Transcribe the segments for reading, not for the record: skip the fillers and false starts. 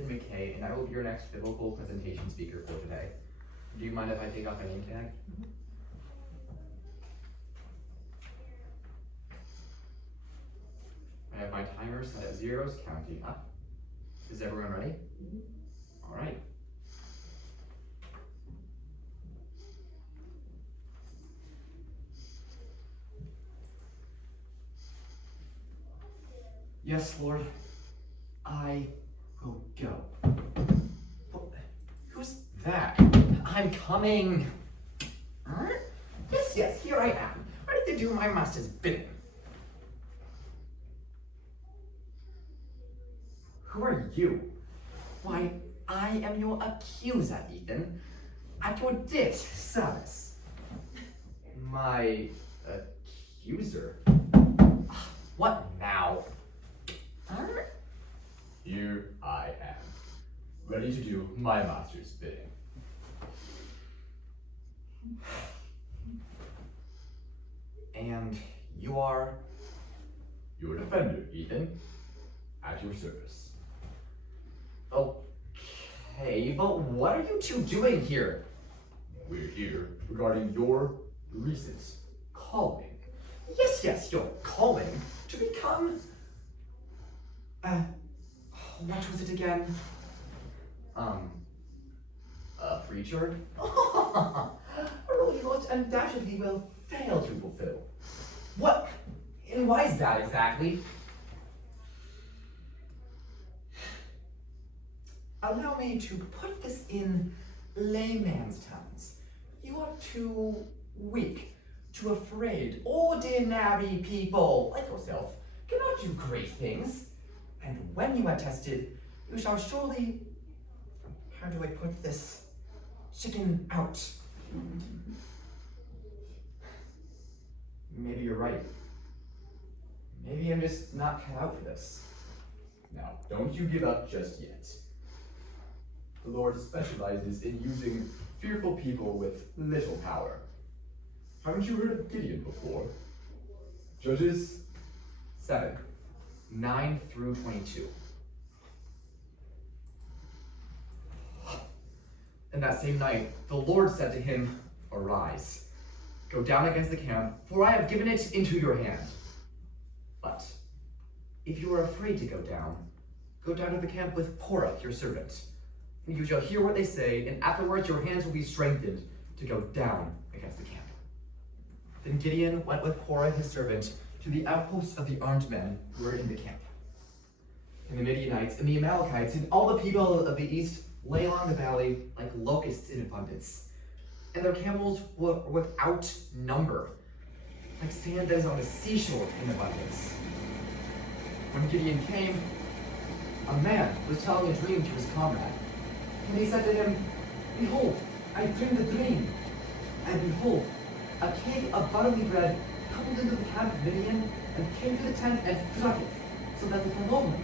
Ethan McKay, and I will be your next biblical presentation speaker for today. Do you mind if I take off my name tag? I have my timer set at zeros, counting up. Is everyone ready? All right. Yes, Lord, I will go. Who's that? I'm coming. Yes, here I am, ready to do my master's bidding. Who are you? Why, I am your accuser, Ethan, at your debt service. My accuser? What now? Here I am, ready to do my master's bidding. And you are? Your defender, Ethan, at your service. Okay, but what are you two doing here? We're here regarding your recent calling. Yes, your calling to become what was it again? A preacher? A role you most undoubtedly will fail to fulfill. What? And why is that exactly? Allow me to put this in layman's terms. You are too weak, too afraid. Ordinary people like yourself cannot do great things. And when you are tested, you shall surely, how do I put this, chicken out. Maybe you're right. Maybe I'm just not cut out for this. Now, don't you give up just yet. The Lord specializes in using fearful people with little power. Haven't you heard of Gideon before? Judges 7, 9 through 22. And that same night, the Lord said to him, "Arise, go down against the camp, for I have given it into your hand. But if you are afraid to go down to the camp with Porah, your servant. And you shall hear what they say, and afterwards your hands will be strengthened to go down against the camp." Then Gideon went with Porah, his servant, to the outposts of the armed men who were in the camp. And the Midianites and the Amalekites and all the people of the east lay along the valley like locusts in abundance. And their camels were without number, like sand that is on the seashore in abundance. When Gideon came, a man was telling a dream to his comrade. And he said to him, "Behold, I dreamed a dream. And behold, a cake of barley bread tumbled into the camp of Midian and came to the tent and struck it, so that it fell over,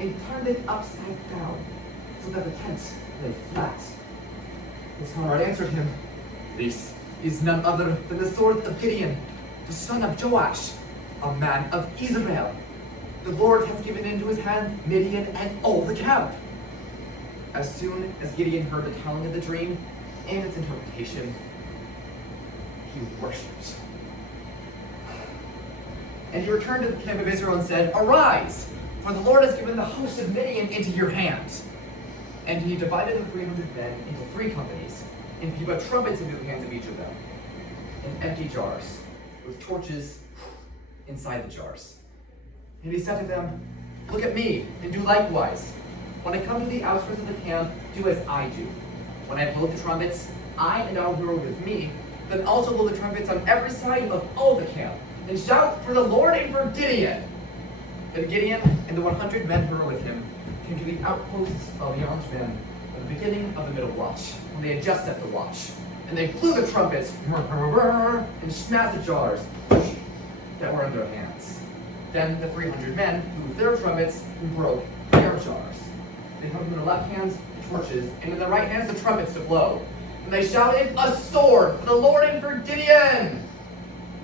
and turned it upside down, so that the tent lay flat." His comrade answered him, "This is none other than the sword of Gideon, the son of Joash, a man of Israel. The Lord has given into his hand Midian and all the camp." As soon as Gideon heard the telling of the dream and its interpretation, he worshipped. And he returned to the camp of Israel and said, "Arise, for the Lord has given the host of Midian into your hand." And he divided the 300 men into 3 companies, and he put trumpets into the hands of each of them, and empty jars, with torches inside the jars. And he said to them, "Look at me, and do likewise. When I come to the outskirts of the camp, do as I do. When I blow the trumpets, I and all who are with me, then also blow the trumpets on every side of all the camp, and shout for the Lord and for Gideon." Then Gideon and the 100 men who were with him came to the outposts of the armed men at the beginning of the middle watch, when they had just set the watch. And they blew the trumpets and smashed the jars that were in their hands. Then the 300 men blew their trumpets and broke their jars. They held in their left hands the torches, and in their right hands the trumpets to blow. And they shouted, "A sword for the Lord and for Gideon!"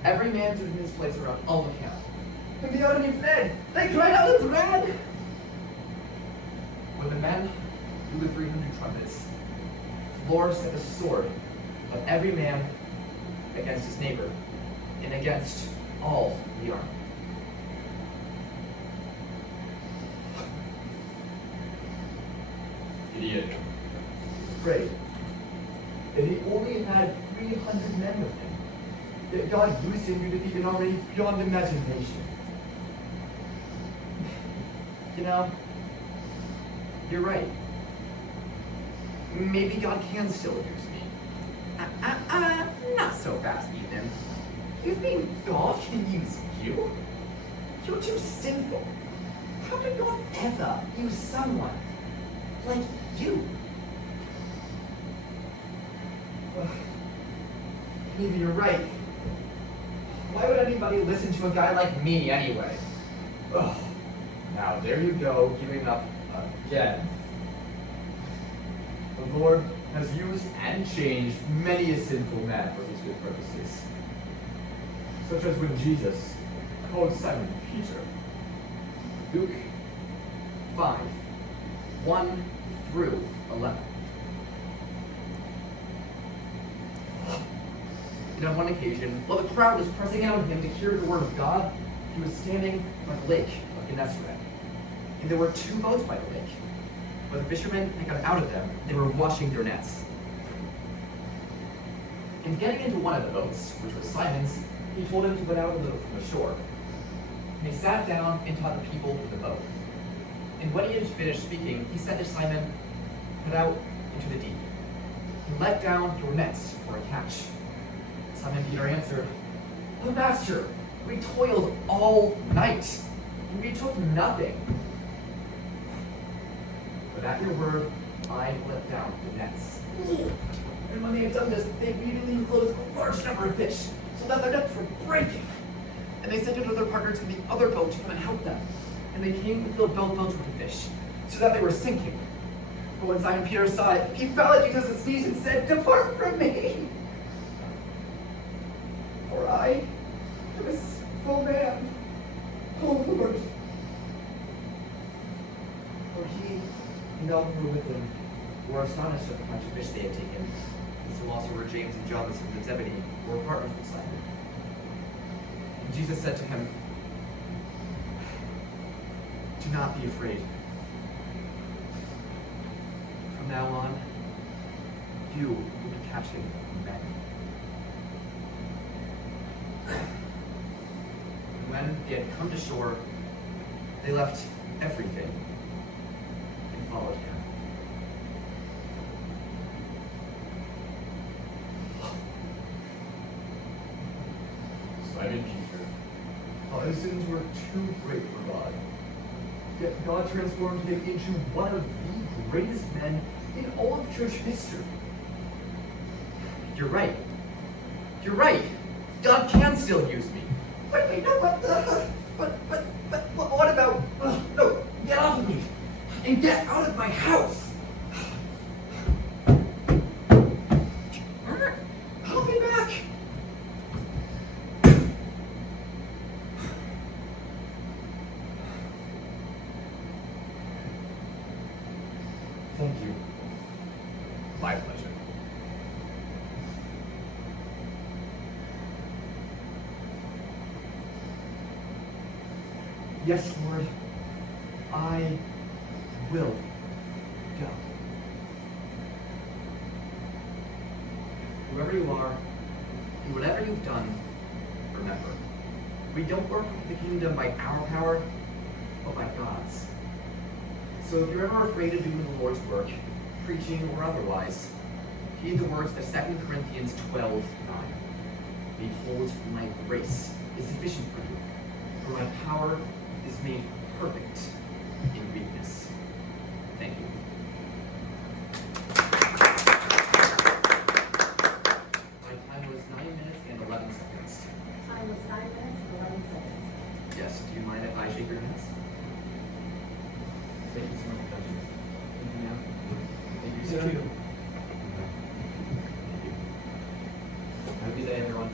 Every man stood in his place around all the camp. And the enemy fled. They cried out with dread. When the men blew the 300 trumpets. The Lord set the sword of every man against his neighbor, and against all the army. Idiot. Afraid. And he only had 300 men with him. Yet God used him to defeat an army beyond imagination. You know, you're right. Maybe God can still use me. Not so fast, Ethan. You think God can use you? You're too sinful. How could God ever use someone like you? Maybe you're right. Why would anybody listen to a guy like me anyway? Ugh. Now there you go, giving up again. The Lord has used and changed many a sinful man for his good purposes. Such as when Jesus called Simon Peter. Luke 5, 1 through 11. And on one occasion, while the crowd was pressing in on him to hear the word of God, he was standing by the lake of Gennesaret. And there were 2 boats by the lake. When the fishermen had got out of them, they were washing their nets. And getting into one of the boats, which was Simon's, he told him to put out a little from the shore. And he sat down and taught the people from the boat. And when he had finished speaking, he said to Simon, "Put out into the deep, and let down your nets for a catch." Simon Peter answered, "Oh, Master, we toiled all night, and we took nothing. But at your word, I let down the nets." And when they had done this, they immediately enclosed a large number of fish, so that their nets were breaking. And they sent to their partners in the other boat to come and help them. And they came and filled both boats with the fish, so that they were sinking. But when Simon Peter saw it, he fell at Jesus' knees and said, "Depart from me, for I am a sinful man, O Lord." For he and all who were with him were astonished at the bunch of fish they had taken. And so also were James and John, the sons of Zebedee, who were partners with Simon. And Jesus said to him, "Do not be afraid. From now on, you will be catching men." And when they had come to shore, they left everything and followed him. Simon Peter. Our sins were too great for God. Yet God transformed him into one of the greatest men in all of church history. You're right. You're right. God can still use me. Wait, no, but what about, no, get off of me and get out of my house. I'll be back. Thank you. My pleasure. Yes, Lord, I will go. Whoever you are, and whatever you've done, remember, we don't work with the kingdom by our power, but by God's. So if you're ever afraid of doing the Lord's work, preaching or otherwise, heed the words of 2 Corinthians 12:9. "Behold, my grace is sufficient for you, for my power is made perfect in weakness." Thank you. My time was 9 minutes and 11 seconds. Time was 9 minutes and 11 seconds. Yes, do you mind if I shake your hands? Thank you so much, Doctor. Thank you, ma'am. Thank you, sir. Thank you. Have a good day, everyone.